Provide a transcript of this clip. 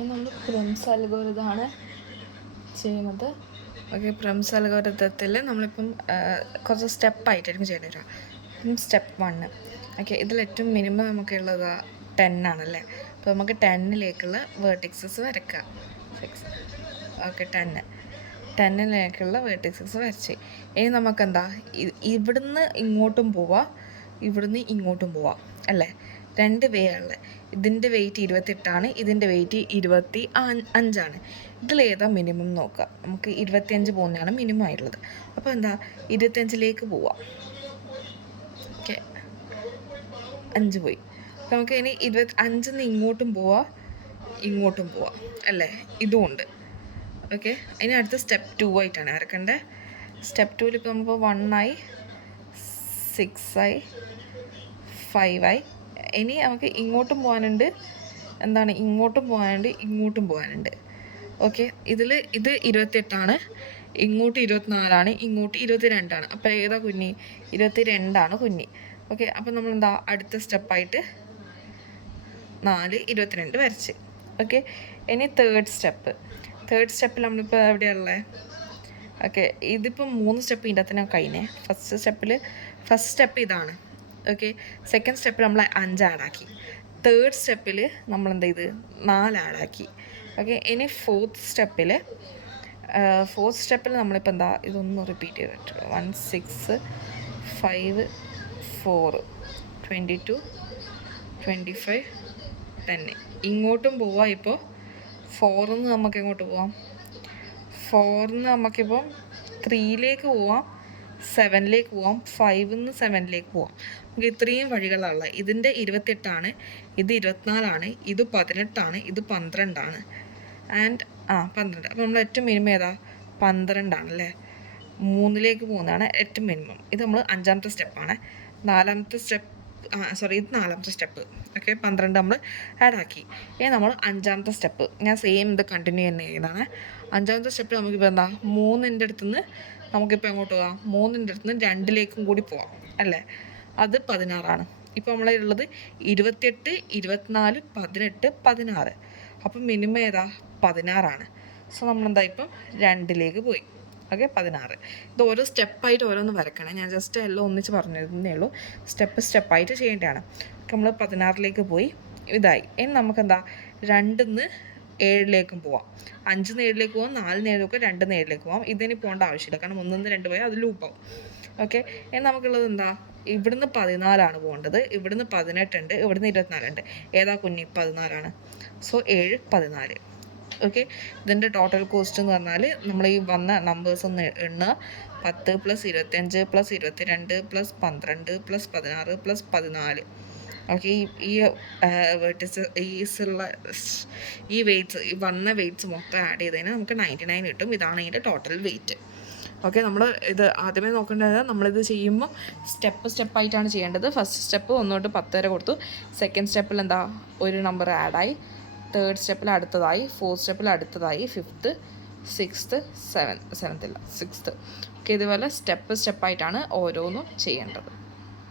നമ്മൾ പ്രിംസ് അൽഗോരിതമാണ് ചെയ്യുന്നത്. Okay, Prim's അൽഗോരിതത്തിൽ നമ്മളിപ്പം കുറച്ച് സ്റ്റെപ്പായിട്ടായിരിക്കും ചെയ്യേണ്ടി വരിക. ഇപ്പം സ്റ്റെപ്പ് 1. ഓക്കെ, ഇതിലേറ്റവും മിനിമം നമുക്കുള്ളത് 10 ആണല്ലേ. അപ്പോൾ നമുക്ക് 10ലേക്കുള്ള വേർട്ടിക്സസ് വരയ്ക്കുക. 6. ഓക്കെ, 10ലേക്കുള്ള വേർട്ടിക്സസ് വരച്ച് ഇനി നമുക്കെന്താ ഇവിടുന്ന് ഇങ്ങോട്ടും പോവാം, ഇവിടുന്ന് ഇങ്ങോട്ടും പോവാം അല്ലേ. 2 വേ ഉള്ളത്. ഇതിൻ്റെ വെയിറ്റ് 28ആണ്, ഇതിൻ്റെ വെയിറ്റ് 25ആണ്. ഇതിലേതാ മിനിമം നോക്കുക. നമുക്ക് 25 പോകുന്നതാണ് മിനിമം ആയിട്ടുള്ളത്. അപ്പോൾ എന്താ 25ലേക്ക് പോവാം. ഓക്കെ, 5 പോയി. അപ്പോൾ നമുക്ക് ഇനി 25 ഇങ്ങോട്ടും പോവാം, ഇങ്ങോട്ടും പോവാം അല്ലേ. ഇതുമുണ്ട്. ഓക്കെ, ഇനി അടുത്ത സ്റ്റെപ്പ് 2 ആയിട്ടാണ് വരക്കേണ്ടത്. സ്റ്റെപ്പ് 2ൽ ഇപ്പോൾ നമുക്ക് 1 6 5 ഇനി നമുക്ക് ഇങ്ങോട്ടും പോകാനുണ്ട്, ഇങ്ങോട്ടും പോകാനുണ്ട്. ഓക്കെ, ഇത് 28ആണ്, ഇങ്ങോട്ട് 24ആണ്, ഇങ്ങോട്ട് 22ആണ്. അപ്പോൾ ഏതാ കുഞ്ഞി? 22ആണ് കുഞ്ഞി. ഓക്കെ, അപ്പോൾ നമ്മളെന്താ അടുത്ത സ്റ്റെപ്പായിട്ട് 4 22 വരച്ച്. ഓക്കെ, ഇനി തേർഡ് സ്റ്റെപ്പിൽ നമ്മളിപ്പോൾ എവിടെയുള്ളത്? ഓക്കെ, ഇതിപ്പോൾ 3 സ്റ്റെപ്പ് ഇതിൻ്റെ അകത്ത് കഴിഞ്ഞേ. ഫസ്റ്റ് സ്റ്റെപ്പ് ഇതാണ്. ഓക്കെ, സെക്കൻഡ് സ്റ്റെപ്പിൽ നമ്മൾ 5 ആഡാക്കി. തേർഡ് സ്റ്റെപ്പിൽ നമ്മളെന്താ 4 ആഡാക്കി. ഓക്കെ, ഇനി ഫോർത്ത് സ്റ്റെപ്പിൽ നമ്മളിപ്പോൾ എന്താ ഇതൊന്ന് റിപ്പീറ്റ് ചെയ്തിട്ടുള്ളൂ. 1 6 5 4 22 25 10. ഇങ്ങോട്ടും പോവാം. ഇപ്പോൾ 4 നമുക്ക് എങ്ങോട്ട് പോവാം? 4 നമുക്കിപ്പം 3ലേക്ക് പോവാം, 7ലേക്ക് പോവാം, 5 7ലേക്ക് പോവാം. നമുക്ക് ഇത്രയും വഴികളുള്ളത്. ഇതിൻ്റെ 28ആണ്, ഇത് 24ആണ്, ഇത് 18ആണ്, ഇത് 12ആണ് ആൻഡ് 12. അപ്പോൾ നമ്മൾ ഏറ്റവും മിനിമം ഏതാ? 12ആണല്ലേ. 3ലേക്ക് പോകുന്നതാണ് ഏറ്റവും മിനിമം. ഇത് നമ്മൾ 5ാമത്തെ സ്റ്റെപ്പാണ്. ഇത് 4ാമത്തെ സ്റ്റെപ്പ്. ഓക്കെ, 12 നമ്മൾ ആഡാക്കി. ഇനി നമ്മൾ 5ാമത്തെ സ്റ്റെപ്പ്. ഞാൻ സെയിം ഇത് കണ്ടിന്യൂ തന്നെ ചെയ്യുന്നതാണ്. 5ാമത്തെ സ്റ്റെപ്പിൽ നമുക്കിപ്പോൾ എന്താ 3ൻ്റെ അടുത്തുനിന്ന് നമുക്കിപ്പോൾ എങ്ങോട്ട് പോകാം? 3ൻ്റെ അടുത്തുനിന്ന് 2ലേക്കും കൂടി പോവാം അല്ലേ. അത് 16ആണ്. ഇപ്പോൾ നമ്മളുള്ളത് 28 24 18 16. അപ്പം മിനിമം ഏതാ? 16ആണ്. സോ നമ്മളെന്താ ഇപ്പം 2ലേക്ക് പോയി. ഓക്കെ, 16. ഇത് ഓരോ സ്റ്റെപ്പായിട്ട് ഓരോന്ന് വരക്കണം. ഞാൻ ജസ്റ്റ് എല്ലാം ഒന്നിച്ച് പറഞ്ഞിരുന്നേ ഉള്ളൂ. സ്റ്റെപ്പായിട്ട് ചെയ്യേണ്ടതാണ്. നമ്മൾ 16ലേക്ക് പോയി, ഇതായി. ഇനി നമുക്കെന്താ 2ന്ന് 7ലേക്കും പോവാം, 5ന്ന് 7ലേക്ക് പോവാം, 4ന്ന് 7ലേക്ക്, 2ന്ന് 7ലേക്ക് പോവാം. ഇതിന് പോകേണ്ട ആവശ്യമില്ല, കാരണം 1ന്ന് 2 പോയാൽ അത് ലൂപ്പാവും. ഓക്കെ, ഇനി നമുക്കുള്ളത് എന്താ? ഇവിടുന്ന് 14ആണ് പോകേണ്ടത്, ഇവിടുന്ന് 18 ഉണ്ട്, ഇവിടുന്ന് 24 ഉണ്ട്. ഏതാ കുഞ്ഞി? 14ആണ്. സോ 7 14. ഓക്കെ, ഇതിൻ്റെ ടോട്ടൽ കോസ്റ്റ് എന്ന് പറഞ്ഞാൽ നമ്മൾ ഈ വന്ന നമ്പേഴ്സ് ഒന്ന് എണ്ണുക. 10 + 25 + 22 + 12 + 16 + 14. ഓക്കെ, ഈ വെയ്റ്റ്സ്, ഈ വന്ന വെയ്റ്റ്സ് മൊത്തം ആഡ് ചെയ്തതിന് നമുക്ക് 99 കിട്ടും. ഇതാണ് ഇതിൻ്റെ ടോട്ടൽ വെയ്റ്റ്. ഓക്കെ, നമ്മൾ ഇത് ആദ്യമേ നോക്കേണ്ടത്, നമ്മളിത് ചെയ്യുമ്പോൾ സ്റ്റെപ്പായിട്ടാണ് ചെയ്യേണ്ടത്. ഫസ്റ്റ് സ്റ്റെപ്പ് 1 തൊട്ട് 10 വരെ കൊടുത്തു. സെക്കൻഡ് സ്റ്റെപ്പിൽ എന്താ ഒരു നമ്പർ ആഡായി, തേർഡ് സ്റ്റെപ്പിൽ അടുത്തതായി, ഫോർത്ത് സ്റ്റെപ്പിൽ അടുത്തതായി, ഫിഫ്ത്ത്, സിക്സ്ത്ത്, സെവൻത്ത്. ഓക്കെ, ഇതുപോലെ സ്റ്റെപ്പായിട്ടാണ് ഓരോന്നും ചെയ്യേണ്ടത്.